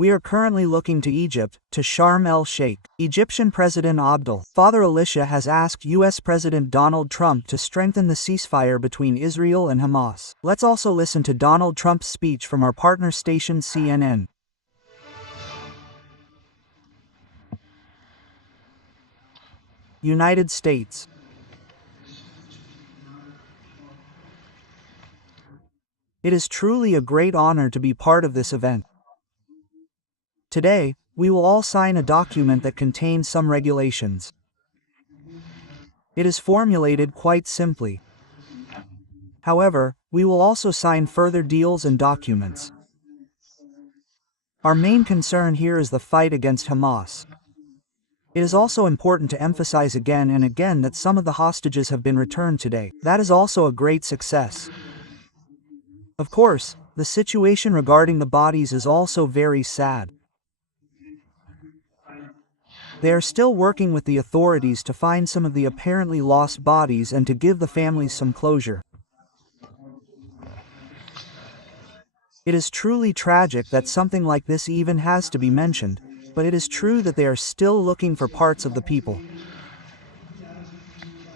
We are currently looking to Egypt, to Sharm el-Sheikh. Egyptian President Abdel Fattah Alicia has asked U.S. President Donald Trump to strengthen the ceasefire between Israel and Hamas. Let's also listen to Donald Trump's speech from our partner station CNN. United States. It is truly a great honor to be part of this event. Today, we will all sign a document that contains some regulations. It is formulated quite simply. However, we will also sign further deals and documents. Our main concern here is the fight against Hamas. It is also important to emphasize again and again that some of the hostages have been returned today. That is also a great success. Of course, the situation regarding the bodies is also very sad. They are still working with the authorities to find some of the apparently lost bodies and to give the families some closure. It is truly tragic that something like this even has to be mentioned, but it is true that they are still looking for parts of the people.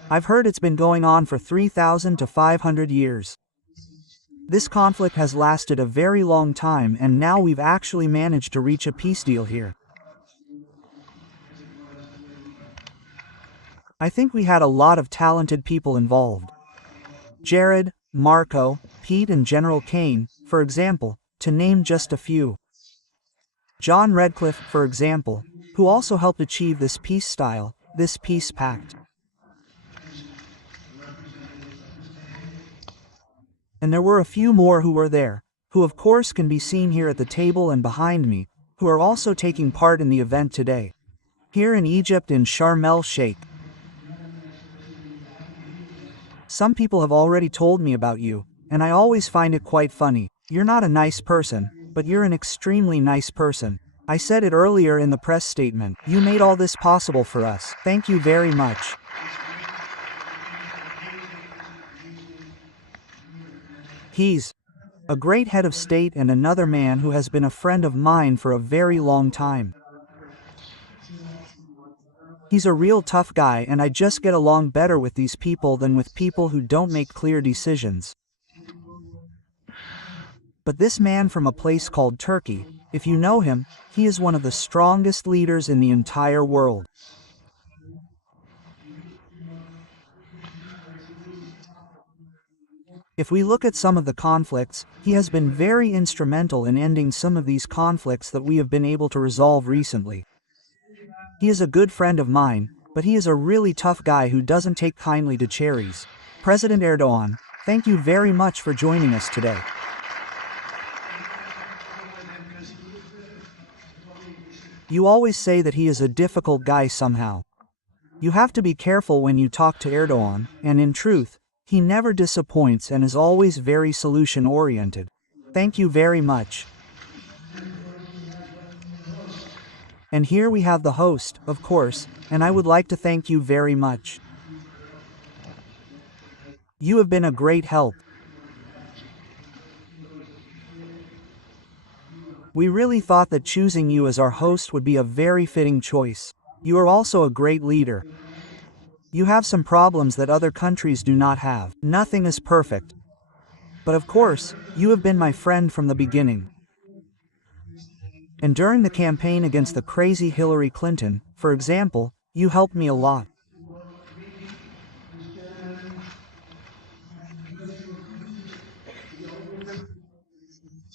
I've heard it's been going on for 3,000 to 500 years. This conflict has lasted a very long time, and now we've actually managed to reach a peace deal here. I think we had a lot of talented people involved. Jared, Marco, Pete and General Kane, for example, to name just a few. John Redcliffe, for example, who also helped achieve this peace style, this peace pact. And there were a few more who were there, who of course can be seen here at the table and behind me, who are also taking part in the event today. Here in Egypt in Sharm el-Sheikh. Some people have already told me about you, and I always find it quite funny. You're not a nice person, but you're an extremely nice person. I said it earlier in the press statement. You made all this possible for us. Thank you very much. He's a great head of state and another man who has been a friend of mine for a very long time. He's a real tough guy, and I just get along better with these people than with people who don't make clear decisions. But this man from a place called Turkey, if you know him, he is one of the strongest leaders in the entire world. If we look at some of the conflicts, he has been very instrumental in ending some of these conflicts that we have been able to resolve recently. He is a good friend of mine, but he is a really tough guy who doesn't take kindly to cherries. President Erdogan, thank you very much for joining us today. You always say that he is a difficult guy somehow. You have to be careful when you talk to Erdogan, and in truth, he never disappoints and is always very solution-oriented. Thank you very much. And here we have the host, of course, and I would like to thank you very much. You have been a great help. We really thought that choosing you as our host would be a very fitting choice. You are also a great leader. You have some problems that other countries do not have. Nothing is perfect. But of course, you have been my friend from the beginning. And during the campaign against the crazy Hillary Clinton, for example, you helped me a lot.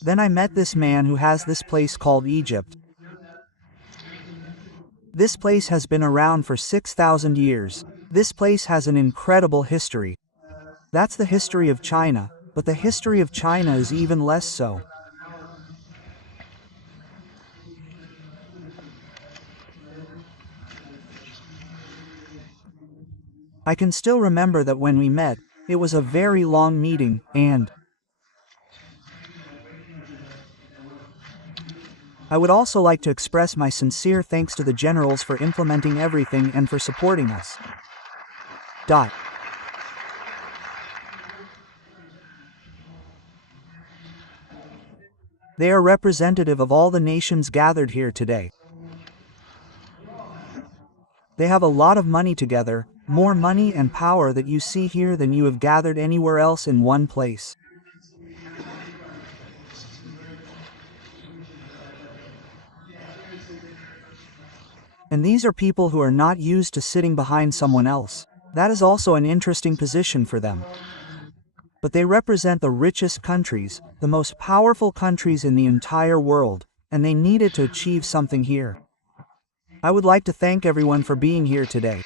Then I met this man who has this place called Egypt. This place has been around for 6,000 years. This place has an incredible history. That's the history of China, but the history of China is even less so. I can still remember that when we met, it was a very long meeting, and I would also like to express my sincere thanks to the generals for implementing everything and for supporting us. They are representative of all the nations gathered here today. They have a lot of money together, more money and power that you see here than you have gathered anywhere else in one place. And these are people who are not used to sitting behind someone else. That is also an interesting position for them. But they represent the richest countries, the most powerful countries in the entire world, and they needed to achieve something here. I would like to thank everyone for being here today.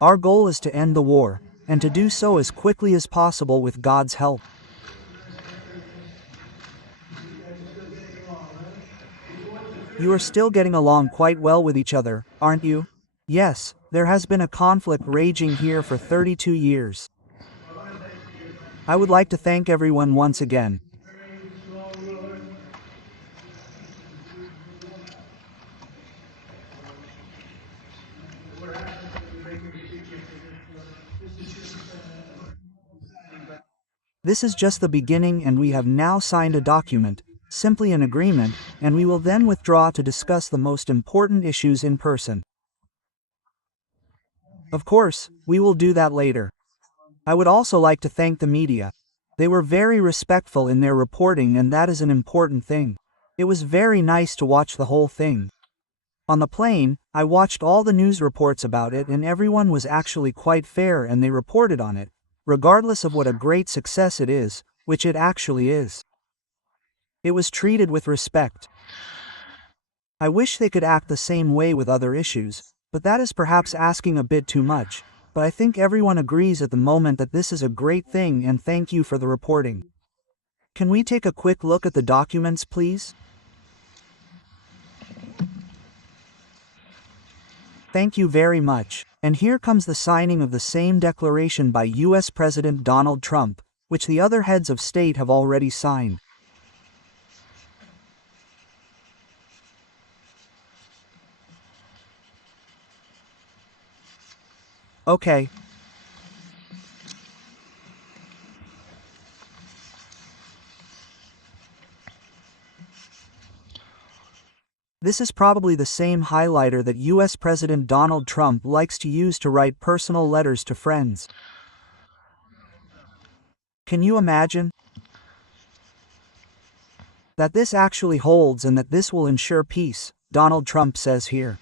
Our goal is to end the war, and to do so as quickly as possible with God's help. You are still getting along quite well with each other, aren't you? Yes, there has been a conflict raging here for 32 years. I would like to thank everyone once again. This is just the beginning, and we have now signed a document, simply an agreement, and we will then withdraw to discuss the most important issues in person. Of course, we will do that later. I would also like to thank the media. They were very respectful in their reporting, and that is an important thing. It was very nice to watch the whole thing. On the plane, I watched all the news reports about it, and everyone was actually quite fair and they reported on it, regardless of what a great success it is, which it actually is. It was treated with respect. I wish they could act the same way with other issues, but that is perhaps asking a bit too much. But I think everyone agrees at the moment that this is a great thing, and thank you for the reporting. Can we take a quick look at the documents, please? Thank you very much. And here comes the signing of the same declaration by US President Donald Trump, which the other heads of state have already signed. Okay. This is probably the same highlighter that US President Donald Trump likes to use to write personal letters to friends. Can you imagine that this actually holds and that this will ensure peace? Donald Trump says here.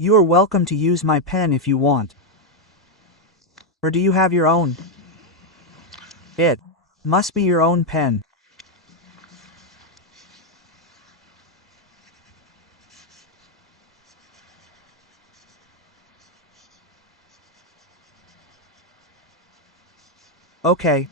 You are welcome to use my pen if you want. Or do you have your own? It must be your own pen. Okay.